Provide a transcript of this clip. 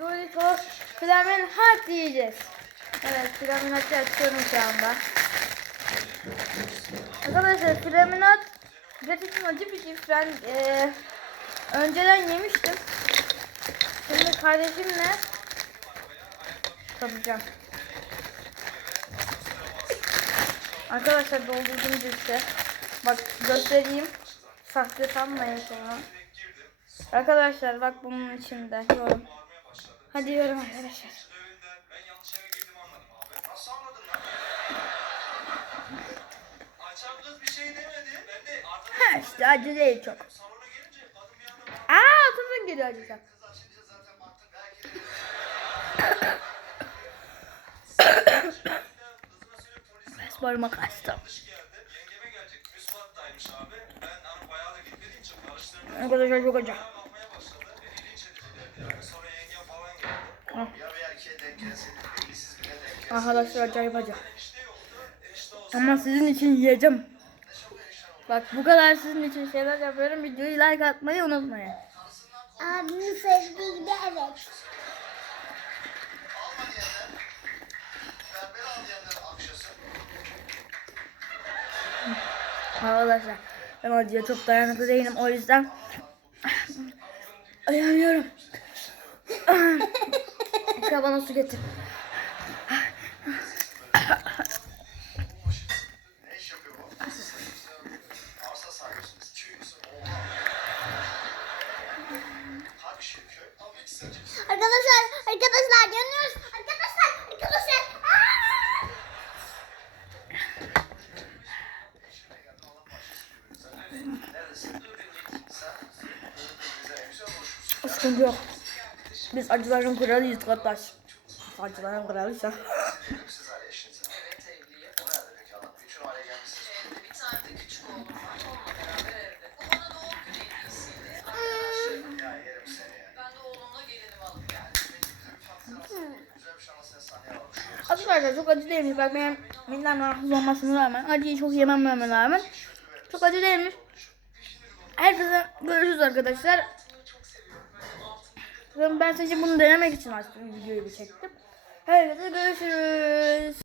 Doritos Flamin Hot diyeceğiz. Evet Flamin Hot'ı açıyorum şu anda. Arkadaşlar Flamin Hot gerçekten acı bir cips. Ben eee, önceden yemiştim. Şimdi kardeşimle tadacağım. Arkadaşlar doldurdum cipsi. Bak göstereyim. Sahte sanmayın sonra. Arkadaşlar bak bunun içinde yorum. Hadi yorum arkadaşlar. Ben yanlış acı değil çok. salona gelince kadın bir anda Aa oturun geliyor acı. kız. Ben hani bayağı. Arkadaşlar çok acı. Gelsin. Arkadaşlar acayip acı. Ama sizin için yiyeceğim. Bak bu kadar sizin için şeyler yapıyorum. Videoyu like atmayı unutmayın. Abimin sevdiği de evet. Arkadaşlar ben acıya çok dayanıklı değilim. O yüzden ayamıyorum. Ekra bana su getir. Arkadaşlar, arkadaşlar yanıyoruz. Arkadaşlar, arkadaşlar. Aa! Sıkıntı yok. Biz acıların kralıyız kardeş. Acıların sahneye almış. Arkadaşlar çok acı değilmiş. Bak benim midem rahatsız olmasına rağmen acıyı çok yemememe rağmen çok acı değilmiş. Herkese görüşürüz arkadaşlar. Ben sadece bunu denemek için açtım videoyu çektim. Herkese görüşürüz.